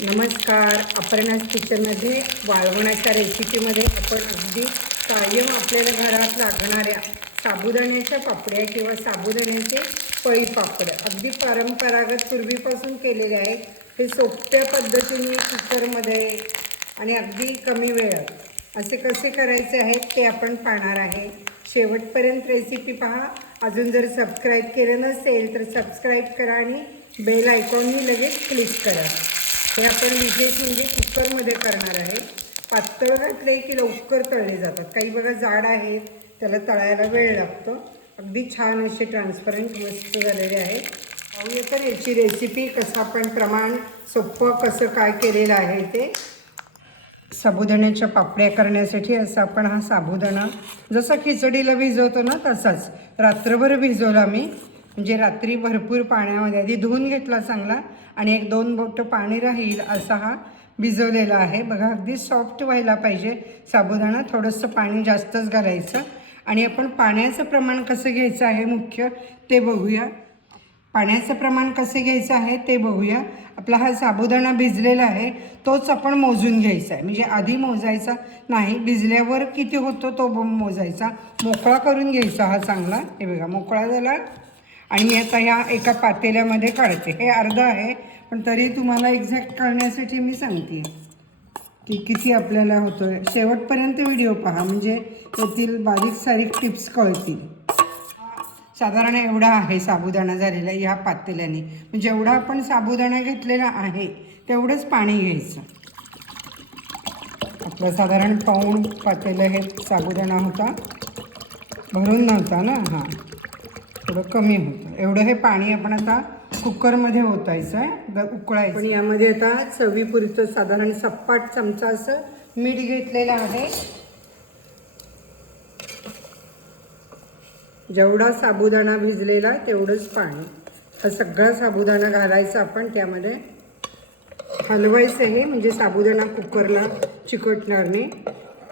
नमस्कार. अपर्णास किचनमध्ये वाळवणाच्या रेसिपीमध्ये आपण अगदी कायम आपल्याला घरात लागणाऱ्या साबुदाण्याच्या पापड्या किंवा साबुदाण्याचे पळी पापड अगदी परंपरागत पूर्वीपासून केलेले आहेत. हे सोप्या पद्धतीने कुकरमध्ये आणि अगदी कमी वेळात असे कसे करायचे आहेत ते आपण पाहणार आहे. शेवटपर्यंत रेसिपी पहा. अजून जर सबस्क्राईब केलं नसेल तर सबस्क्राईब करा आणि बेल आयकॉनही लगेच क्लिक करा. हे आपण विशेष म्हणजे कुकरमध्ये करणार आहे. पातळ घातले की लवकर तळले जातात. काही बघा जाड आहेत त्याला तळायला वेळ लागतो. अगदी छान असे ट्रान्सपरंट मस्त झालेले आहेत. पाहूया तर याची रेसिपी कसं आपण प्रमाण सोपं कसं काय केलेलं आहे ते. साबुदाण्याच्या पापड्या करण्यासाठी असा आपण हा साबुदाणा जसा खिचडीला भिजवतो ना तसाच. रात्रभर भिजवला मी. म्हणजे रात्री भरपूर पाण्यामध्ये आधी धुवून घेतला चांगला आणि एक दोन बोटं पाणी राहील असा हा भिजवलेला आहे. बघा अगदी सॉफ्ट व्हायला पाहिजे. साबुदाणा थोडंसं पाणी जास्तच घालायचं. आणि आपण पाण्याचं प्रमाण कसं घ्यायचं आहे मुख्य ते बघूया. पाण्याचं प्रमाण कसं घ्यायचं आहे ते बघूया. आपला हा साबुदाणा भिजलेला आहे तोच आपण मोजून घ्यायचा आहे. म्हणजे आधी मोजायचा नाही भिजल्यावर किती होतो तो ब- मोजायचा. मोकळा करून घ्यायचा हा चांगला. हे बघा मोकळा झाला. आणि मी आता ह्या एका पातेल्यामध्ये काढते. हे अर्धं आहे पण तरी तुम्हाला एक्झॅक्ट करण्यासाठी मी सांगते की किती आपल्याला होतं शेवटपर्यंत व्हिडिओ पहा म्हणजे त्यातील बारीक सारीक टिप्स कळतील. साधारण एवढा आहे साबुदाणा झालेला ह्या पातेल्याने. म्हणजे जेवढा आपण साबुदाणा घेतलेला आहे तेवढंच पाणी घ्यायचं. आपलं साधारण पाऊण पातेलं हे साबुदाणा होता. भरून नव्हता ना? हां. थोडं कमी होतं. एवढं हे पाणी आपण आता कुकरमध्ये ओतायचं आहे उकळायचं. पण यामध्ये आता चवीपुरीचं साधारण सप्पाट चमचा असं मीठ घेतलेलं आहे. जेवढा साबुदाणा भिजलेला तेवढंच पाणी. हा सगळा साबुदाणा घालायचा आपण त्यामध्ये हलवायचं हे म्हणजे साबुदाणा कुकरला चिकटणार नाही.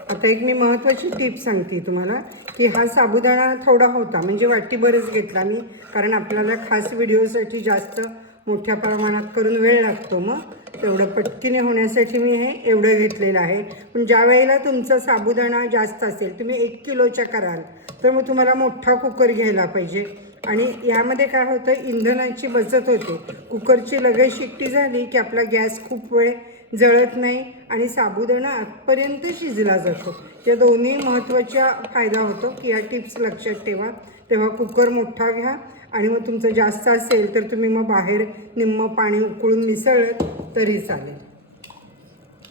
आता एक मी महत्त्वाची टिप सांगते तुम्हाला की हा साबुदाणा थोडा होता म्हणजे वाटी बरंच घेतला मी कारण आपल्याला खास व्हिडिओसाठी जास्त मोठ्या प्रमाणात करून वेळ लागतो मग तेवढं पटकीने होण्यासाठी मी हे एवढं घेतलेलं आहे. पण ज्या वेळेला तुमचा साबुदाणा जास्त असेल तुम्ही एक किलोच्या कराल तर मग तुम्हाला मोठा कुकर घ्यायला पाहिजे. आणि यामध्ये काय होतं इंधनाची बचत होते. कुकरची लगेच शिट्टी झाली की आपला गॅस खूप वेळ जळत नाही आणि साबुदाणा आतपर्यंत शिजला जातो. या दोन्ही महत्त्वाचा फायदा होतो की या टिप्स लक्षात ठेवा. तेव्हा कुकर मोठा घ्या आणि मग तुमचं जास्त असेल तर तुम्ही मग बाहेर निम्म पाणी उकळून मिसळलं तरी चालेल.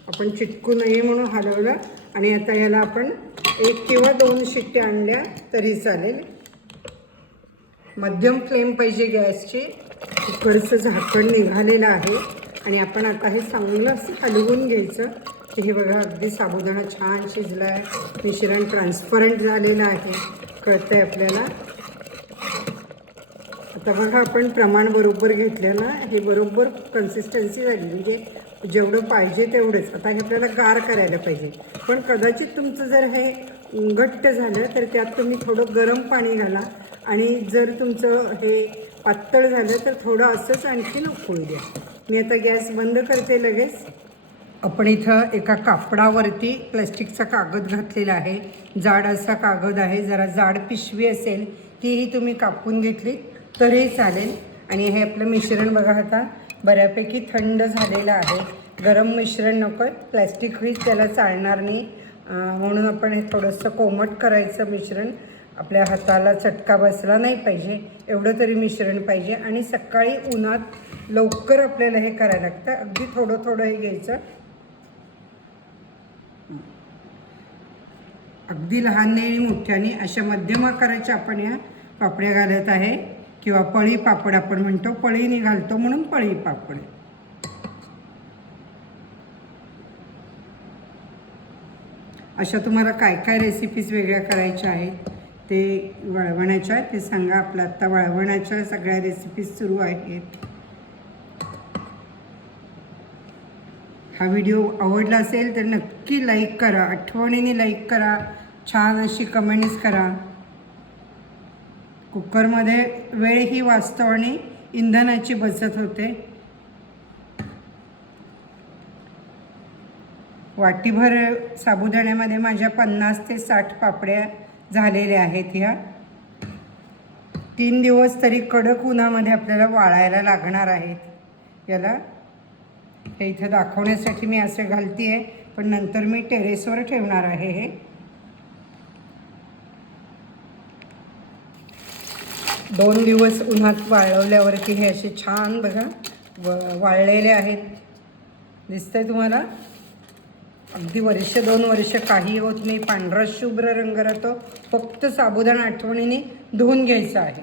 आपण चिटकू नये म्हणून हलवलं आणि आता याला आपण एक किंवा दोन शिट्ट्या आणल्या तरी चालेल. मध्यम फ्लेम पाहिजे गॅसची. कुकरचं झाकण निघालेलं आहे. आणि आपण आता हे चांगलं असं हलवून घ्यायचं की हे बघा अगदी साबुदाणा छान शिजला आहे मिश्रण ट्रान्सपरंट झालेलं आहे. कळतं आहे आपल्याला? आता बघा आपण प्रमाण बरोबर घेतलं ना हे बरोबर कन्सिस्टन्सी झाली. म्हणजे जेवढं पाहिजे तेवढंच. आता हे आपल्याला गार करायला पाहिजे. पण कदाचित तुमचं जर हे घट्ट झालं तर त्यात तुम्ही थोडं गरम पाणी घाला. आणि जर तुमचं हे पातळ झालं तर थोडं असंच आणखीन उकळू द्या. मी आता गॅस बंद करते लगेच. आपण इथं एका कापडावरती प्लॅस्टिकचा कागद घातलेला आहे. जाड असा कागद आहे जरा जाड पिशवी असेल तीही तुम्ही कापून घेतली तरीही चालेल. आणि हे आपलं मिश्रण बघा आता बऱ्यापैकी थंड झालेलं आहे. गरम मिश्रण नको आहे प्लॅस्टिकही त्याला चालणार नाही. म्हणून आपण हे थोडंसं कोमट करायचं मिश्रण. आपल्या हाताला चटका बसला नाही पाहिजे एवढं तरी मिश्रण पाहिजे आणि सकाळी उन्हात लवकर आपल्याला हे करायला लागतं. अगदी थोडं थोडं हे घ्यायचं. अगदी लहान आणि मोठ्याने अशा मध्यम आकाराच्या आपण या पापड्या घालत आहे. किंवा पळी पापड आपण म्हणतो पळीने घालतो म्हणून पळी पापड. अशा तुम्हाला काय काय रेसिपीज वेगळ्या करायच्या आहेत? ते वळवण्याच्या आहेत. ते सांगा आपलं आत्ता वळवण्याच्या सगळ्या रेसिपीज सुरू आहेत. हा व्हिडिओ आवडला असेल तर नक्की लाईक करा. आठवणीने लाईक करा. छान अशी कमेंट्स करा. कुकरमध्ये वेळही वाचतो आणि इंधनाची बचत होते. वाटीभर साबुदाण्यामध्ये माझ्या पन्नास ते साठ पापड्या झालेल्या आहेत ह्या. तीन दिवस तरी कडक उन्हामध्ये आपल्याला वाळायला लागणार आहेत. याला हे इथं दाखवण्यासाठी मी असे घालते आहे पण नंतर मी टेरेसवर ठेवणार आहे हे. दोन दिवस उन्हात वाळवल्यावरती हे असे छान बघा व वाळलेले आहेत. दिसतंय तुम्हाला? अगदी वर्ष दोन वर्ष काही होत नाही. पांढरा शुभ्र रंग राहतो फक्त साबुदाणा आठवणीने धुवून घ्यायचा आहे.